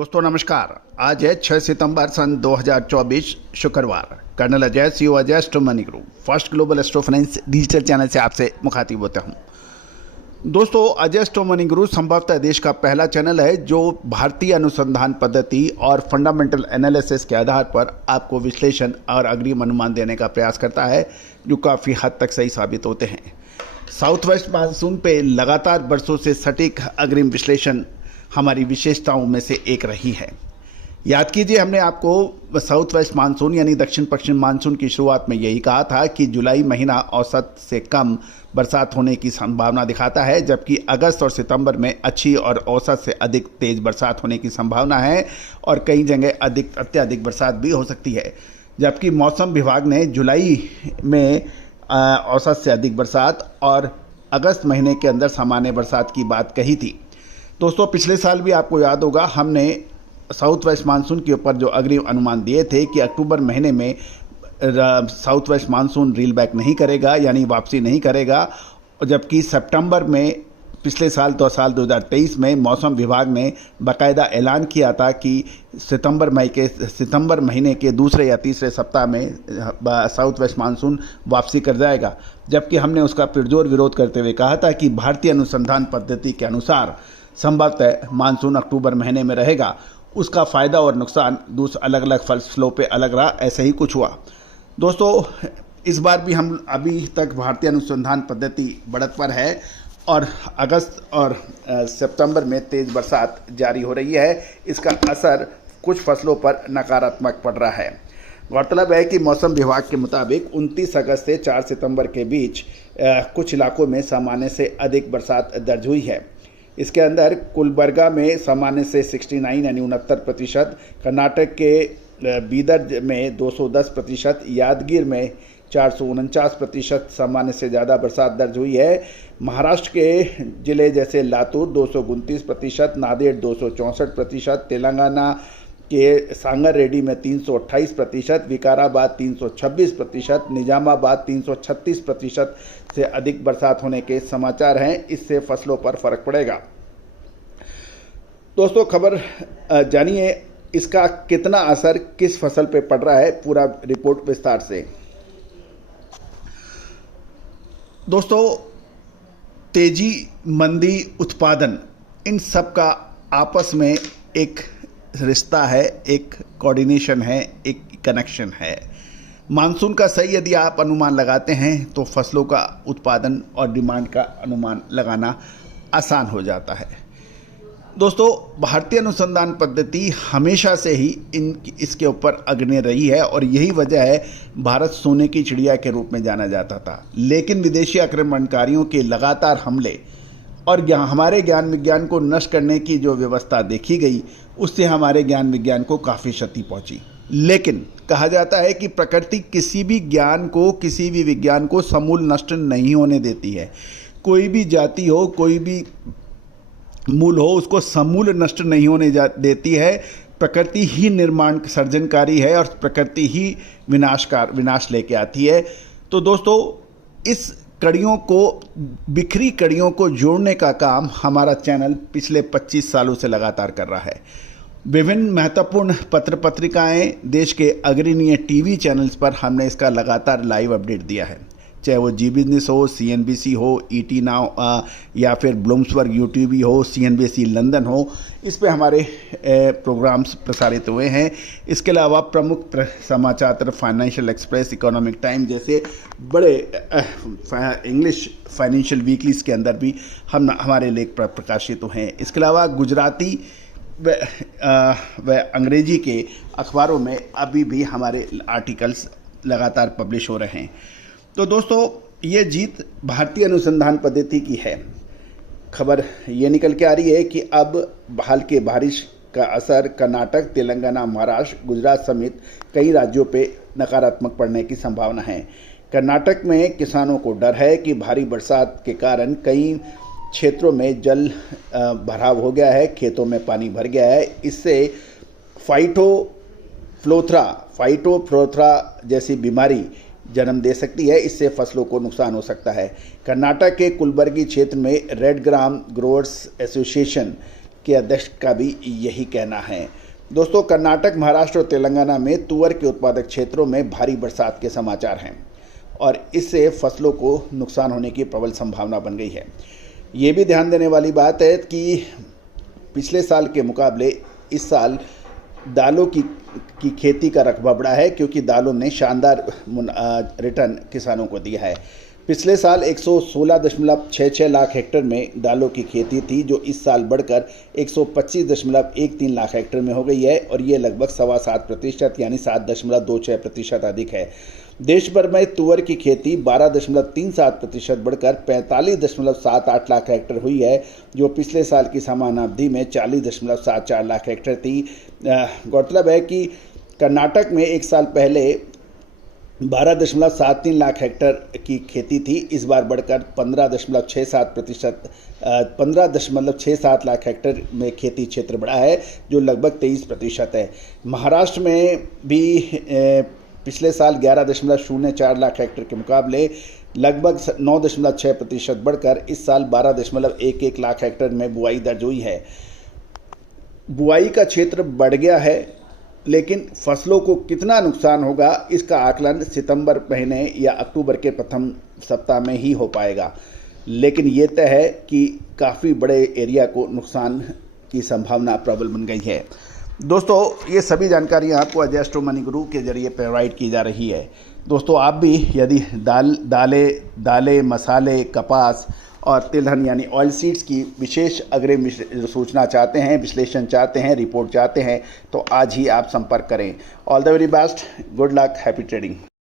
दोस्तों नमस्कार। आज है 6 सितंबर सन 2024 शुक्रवार। Colonel Ajay CEO Ajay Astro Money Group first global Astro Finance digital channel से आपसे मुखातिब होता हूं। दोस्तों अजय एस्ट्रो मनी ग्रुप संभवतः देश का पहला चैनल है जो भारतीय अनुसंधान पद्धति और फंडामेंटल एनालिसिस के आधार पर आपको विश्लेषण और अग्रिम अनुमान देने का प्रयास करता है, जो काफ़ी हद तक सही साबित होते हैं। साउथ वेस्ट मानसून पे लगातार बरसों से सटीक अग्रिम विश्लेषण हमारी विशेषताओं में से एक रही है। याद कीजिए, हमने आपको साउथ वेस्ट मानसून यानी दक्षिण पश्चिम मानसून की शुरुआत में यही कहा था कि जुलाई महीना औसत से कम बरसात होने की संभावना दिखाता है, जबकि अगस्त और सितंबर में अच्छी और औसत से अधिक तेज बरसात होने की संभावना है और कई जगह अत्यधिक बरसात भी हो सकती है। जबकि मौसम विभाग ने जुलाई में औसत से अधिक बरसात और अगस्त महीने के अंदर सामान्य बरसात की बात कही थी। दोस्तों पिछले साल भी आपको याद होगा, हमने साउथ वेस्ट मानसून के ऊपर जो अग्रिम अनुमान दिए थे कि अक्टूबर महीने में south west monsoon reel back नहीं करेगा यानी वापसी नहीं करेगा, जबकि सितंबर में पिछले साल 2023 में मौसम विभाग ने बाकायदा ऐलान किया था कि सितंबर महीने के दूसरे या तीसरे सप्ताह में साउथ वेस्ट मानसून वापसी कर जाएगा। जबकि हमने उसका पुरजोर विरोध करते हुए कहा था कि भारतीय अनुसंधान पद्धति के अनुसार संभवतः मानसून अक्टूबर महीने में रहेगा। उसका फ़ायदा और नुकसान अलग अलग फसलों पे अलग रहा, ऐसे ही कुछ हुआ। दोस्तों इस बार भी हम अभी तक भारतीय अनुसंधान पद्धति बढ़त पर है और अगस्त और सितंबर में तेज़ बरसात जारी हो रही है। इसका असर कुछ फसलों पर नकारात्मक पड़ रहा है। गौरतलब है कि मौसम विभाग के मुताबिक 29 अगस्त से 4 सितंबर के बीच कुछ इलाकों में सामान्य से अधिक बरसात दर्ज हुई है। इसके अंदर गुलबर्गा में सामान्य से 69 यानी 69%, कर्नाटक के बीदर में 210%, यादगीर में 449% सामान्य से ज़्यादा बरसात दर्ज हुई है। महाराष्ट्र के ज़िले जैसे लातूर 229%, नांदेड़ 264%, तेलंगाना के सांगर रेड्डी में 328%, विकाराबाद 326%, निजामाबाद 336% से अधिक बरसात होने के समाचार हैं। इससे फसलों पर फर्क पड़ेगा। दोस्तों खबर जानिए इसका कितना असर किस फसल पे पड़ रहा है, पूरा रिपोर्ट विस्तार से। दोस्तों तेजी, मंदी, उत्पादन, इन सब का आपस में एक रिश्ता है, एक कोऑर्डिनेशन है, एक कनेक्शन है। मानसून का सही यदि आप अनुमान लगाते हैं तो फसलों का उत्पादन और डिमांड का अनुमान लगाना आसान हो जाता है। दोस्तों भारतीय अनुसंधान पद्धति हमेशा से ही इसके ऊपर अग्रणी रही है और यही वजह है भारत सोने की चिड़िया के रूप में जाना जाता था। लेकिन विदेशी आक्रमणकारियों के लगातार हमले और हमारे ज्ञान विज्ञान को नष्ट करने की जो व्यवस्था देखी गई, उससे हमारे ज्ञान विज्ञान को काफ़ी क्षति पहुंची। लेकिन कहा जाता है कि प्रकृति किसी भी ज्ञान को, किसी भी विज्ञान को समूल नष्ट नहीं होने देती है। कोई भी जाति हो, कोई भी मूल हो, उसको समूल नष्ट नहीं होने देती है। प्रकृति ही निर्माण सर्जनकारी है और प्रकृति ही विनाश लेके आती है। तो दोस्तों इस बिखरी कड़ियों को जोड़ने का काम हमारा चैनल पिछले 25 सालों से लगातार कर रहा है। विभिन्न महत्वपूर्ण पत्र पत्रिकाएं, देश के अग्रणी टीवी चैनल्स पर हमने इसका लगातार लाइव अपडेट दिया है, चाहे वो जी बिजनेस हो, CNBC हो, ET नाउ या फिर ब्लूमसबर्ग यूटीवी हो, CNBC लंदन हो, इस पे हमारे प्रोग्राम्स प्रसारित हुए हैं। इसके अलावा प्रमुख समाचार फाइनेंशियल एक्सप्रेस, इकोनॉमिक टाइम जैसे बड़े इंग्लिश फाइनेंशियल वीकलीज के अंदर भी हमारे लेख प्रकाशित हुए हैं। इसके अलावा गुजराती व अंग्रेजी के अखबारों में अभी भी हमारे आर्टिकल्स लगातार पब्लिश हो रहे हैं। तो दोस्तों ये जीत भारतीय अनुसंधान पद्धति की है। खबर ये निकल के आ रही है कि अब हाल के बारिश का असर कर्नाटक, तेलंगाना, महाराष्ट्र, गुजरात समेत कई राज्यों पे नकारात्मक पड़ने की संभावना है। कर्नाटक में किसानों को डर है कि भारी बरसात के कारण कई क्षेत्रों में जल भराव हो गया है, खेतों में पानी भर गया है। इससे फाइटोफ्लोरा जैसी बीमारी जन्म दे सकती है। इससे फसलों को नुकसान हो सकता है। कर्नाटक के कुलबर्गी क्षेत्र में रेड ग्राम ग्रोवर्स एसोसिएशन के अध्यक्ष का भी यही कहना है। दोस्तों, कर्नाटक, महाराष्ट्र और तेलंगाना में तुअर के उत्पादक क्षेत्रों में भारी बरसात के समाचार हैं और इससे फसलों को नुकसान होने की प्रबल संभावना बन गई है। ये भी ध्यान देने वाली बात है कि पिछले साल के मुकाबले इस साल दालों की खेती का रकबा बढ़ा है, क्योंकि दालों ने शानदार रिटर्न किसानों को दिया है। पिछले साल 116.66 लाख हेक्टेयर में दालों की खेती थी, जो इस साल बढ़कर 125.13 लाख हेक्टेयर में हो गई है और ये लगभग 7.25% यानी 7.26% अधिक है। देश भर में तुअर की खेती 12.37% बढ़कर 45.78 लाख हेक्टेयर हुई है, जो पिछले साल की समान अवधि में 40.74 लाख हेक्टेयर थी। गौरतलब है कि कर्नाटक में एक साल पहले 12.73 लाख हेक्टेयर की खेती थी, इस बार बढ़कर 15.67 लाख हेक्टेयर में खेती क्षेत्र बढ़ा है, जो लगभग 23% है। महाराष्ट्र में भी पिछले साल 11.04 लाख हेक्टेयर के मुकाबले लगभग 9.6% बढ़कर इस साल 12.11 लाख हेक्टेयर में बुआई दर्ज हुई है। बुआई का क्षेत्र बढ़ गया है, लेकिन फसलों को कितना नुकसान होगा इसका आकलन सितंबर महीने या अक्टूबर के प्रथम सप्ताह में ही हो पाएगा। लेकिन ये तय है कि काफ़ी बड़े एरिया को नुकसान की संभावना प्रबल बन गई है। दोस्तों, ये सभी जानकारियाँ आपको अजय एस्ट्रो मनी गुरु के जरिए प्रोवाइड की जा रही है। दोस्तों, आप भी यदि दालें, मसाले, कपास और तिलहन यानी ऑयल सीड्स की विशेष अग्रिम सूचना चाहते हैं, विश्लेषण चाहते हैं, रिपोर्ट चाहते हैं, तो आज ही आप संपर्क करें। All the very best, good luck, happy trading.